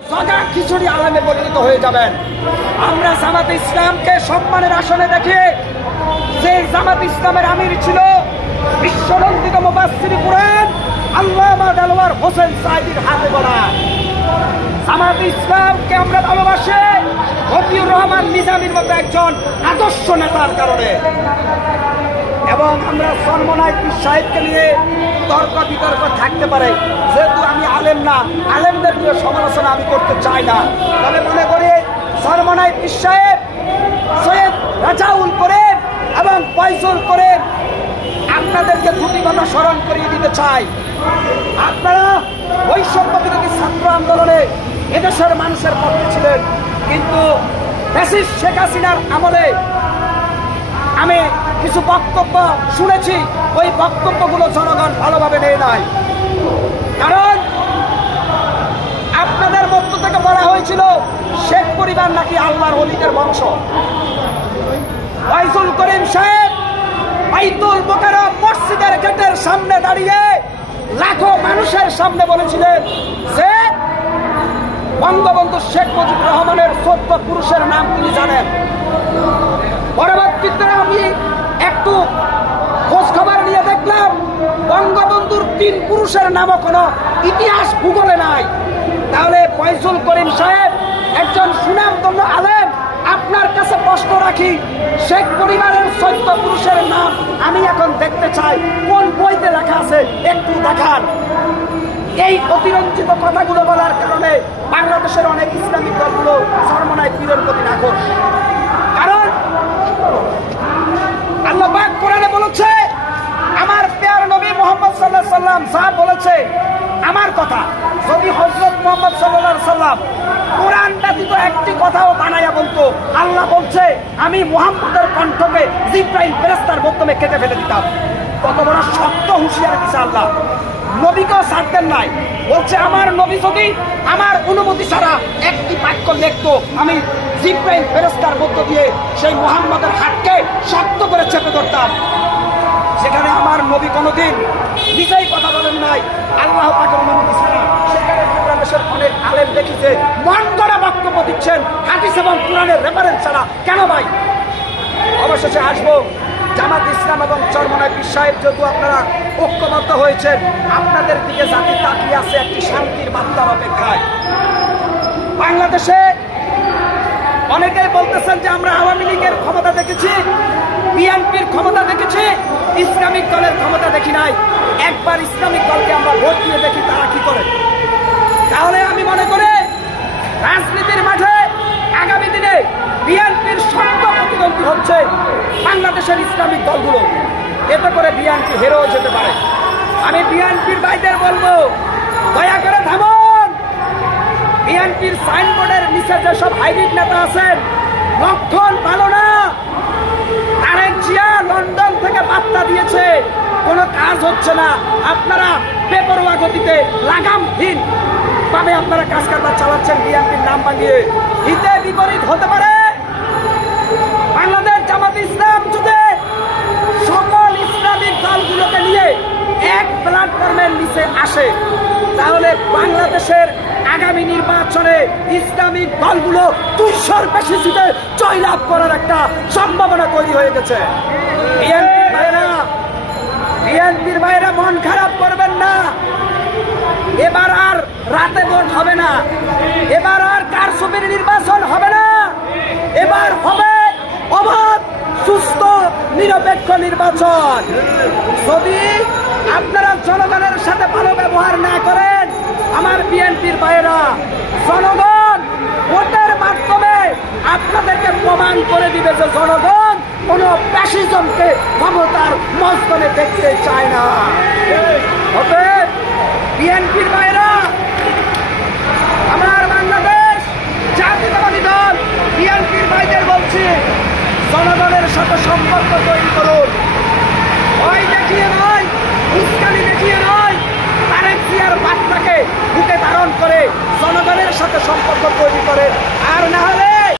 সদা খিচুড়ি আলেমে পরিণত হয়ে যাবেন। আমরা জামাত ইসলামকে সম্মানের আসনে দেখে, যে জামাত ইসলামের আমির ছিল বিশ্বনন্দিত মুফাসসির কুরআন আল্লামা দেলোয়ার হোসেন সাঈদীর হাতে গড়া জামাত ইসলামকে আমরা ভালোবাসি মতিউর রহমান নিজামীর মতো একজন আদর্শ নেতার কারণে, এবং আমরা চরমনাই পীর সাহেবকে নিয়ে তর্ক বিতর্ক থাকতে পারে, যেহেতু আমি আলেম না, আলেমদের নিয়ে সমালোচনা আমি করতে চাই না। তবে মনে করি চরমনাই পীর সাহেব, সৈয়দ রাজাউল করিম এবং ফয়জুল করিম আপনাদেরকে দুটি কথা স্মরণ করিয়ে দিতে চাই। আপনারা বৈষম্য বিরোধী ছাত্র আন্দোলনে এদেশের মানুষের পক্ষে ছিলেন, কিন্তু ফ্যাসিস্ট শেখ হাসিনার আমলে আমি কিছু বক্তব্য শুনেছি, ওই বক্তব্যগুলো জনগণ ভালোভাবে নেয় নাই। কারণ আপনাদের মধ্য থেকে বলা হয়েছিল শেখ পরিবার নাকি আল্লাহর ওলিদের বংশ। ফয়জুল করিম সাহেব বাইতুল মুকাররম মসজিদের গেটের সামনে দাঁড়িয়ে লাখো মানুষের সামনে বলেছিলেন যে বঙ্গবন্ধু শেখ মুজিবুর রহমানের 14 পুরুষের নাম তিনি জানেন। পরবর্তীতে আমি একটু খোঁজ খবর নিয়ে দেখলাম বঙ্গবন্ধুর 3 পুরুষের নামও কোনো ইতিহাস ভূগোলে নাই। তাহলে ফয়জুল করিম সাহেব একজন সুনামধন্য আলেম, আপনার কাছে প্রশ্ন রাখি, শেখ পরিবারের 14 পুরুষের নাম আমি এখন দেখতে চাই, কোন বইতে লেখা আছে একটু দেখান। এই অতিরঞ্জিত কথাগুলো বলার কারণে বাংলাদেশের অনেক ইসলামিক দলগুলো চরমনাই পীরের প্রতি নাখোশ। কারণ আল্লাহ পাক কোরআনে বলেছে, আমার প্রিয় নবী মুহাম্মদ সাল্লাল্লাহু আলাইহি সাল্লাম যা বলেছে আমার কথা, যদি হযরত মুহাম্মদ সাল্লাল্লাহু আলাইহি সাল্লাম কোরআন ব্যতীত একটি কথাও বানায়া বলতো, আল্লাহ বলছে আমি মুহাম্মদের কণ্ঠকে জিবরাইল ফেরেশতার মাধ্যমে কেটে ফেলে দিতাম। কত বড় শক্ত হুঁশিয়ার দিছে আল্লাহ। নবীকেও ছাড়তেন নাই, বলছে আমার নবী যদি আমার অনুমতি ছাড়া একটি বাক্য লিখতো, আমি জিবরাইল ফেরেশতার মধ্য দিয়ে সেই মুহাম্মদের হাতকে শক্ত করে চেপে ধরতাম। সেখানে আমার নবী কোনোদিন নিজেই কথা বলেন নাই, আল্লাহ পাকের অনুমতি ছাড়া। সেখানে বাংলাদেশের অনেক আলেম দেখেছে মন গড়া বক্তব্য দিচ্ছেন হাদিস এবং কোরআনের রেফারেন্স ছাড়া। কেন ভাই? অবশেষে আসবো জামাত ইসলাম এবং চরমনাই পীর সাহেব, যেহেতু আপনারা ঐক্যবদ্ধ হয়েছেন, আপনাদের দিকে জাতি তাকিয়ে আছে একটি শান্তির বার্তার অপেক্ষায়। বাংলাদেশে অনেকেই বলতেছেন যে আমরা আওয়ামী লীগের ক্ষমতা দেখেছি, বিএনপির ক্ষমতা দেখেছি, ইসলামিক দলের ক্ষমতা দেখি নাই। একবার ইসলামিক দলকে আমরা ভোট দিয়ে দেখি তারা কি করে। তাহলে আমি মনে করি রাজনীতির মাঠে আগামী দিনে বিএনপির শক্ত প্রতিদ্বন্দ্বী হচ্ছে বাংলাদেশের ইসলামিক দলগুলো। এতে করে বিএনপি হেরেও যেতে পারে। আমি বিএনপির ভাইদের বলবো, দয়া করে থামুন। বিএনপির সাইনবোর্ডের নিচে যেসব হাইব্রিড নেতা আছেন, লক্ষণ ভালো না। তারেক জিয়া লন্ডন থেকে বার্তা দিয়েছে, কোনো কাজ হচ্ছে না, আপনারা বেপরোয়া গতিতে লাগামহীন ভাবে আপনারা কাজ কারবার চালাচ্ছেন বিএনপির নাম ভাঙিয়ে। হিতে বিপরীত হতে পারে। বাংলাদেশ জামাত ইসলাম যদি সকল ইসলামিক দলগুলোকে নিয়ে এক প্ল্যাটফর্মের নিচে আসে, তাহলে বাংলাদেশের আগামী নির্বাচনে ইসলামিক দলগুলো 200-র বেশি সিটে জয়লাভ করার একটা সম্ভাবনা তৈরি হয়ে গেছে। বিএনপির ভাইরা মন খারাপ করবেন না। এবার আর রাতে ভোট হবে না, এবার আর কারচুপির নির্বাচন হবে না, এবার হবে অবাধ, সুস্থ, নিরপেক্ষ নির্বাচন। যদি আপনারা জনগণের সাথে ভালো ব্যবহার না করেন, আমার বিএনপির ভাইয়েরা, জনগণ ভোটের মাধ্যমে আপনাদেরকে প্রমাণ করে দিবে যে জনগণ কোনো ফ্যাসিজমকে ক্ষমতার মস্তনে দেখতে চায় না। অতএব বিএনপির ভাইয়েরা, আমার বাংলাদেশ জাতীয়তাবাদী দল বিএনপির ভাইদের বলছি, জনগণের সাথে সম্পর্ক তৈরি করুন। ভয় দেখিয়ে নয়, উস্কানি দেখিয়ে নয়, তারেক জিয়ার বার্তাকে বুকে ধারণ করে জনগণের সাথে সম্পর্ক তৈরি করে। আর না হলে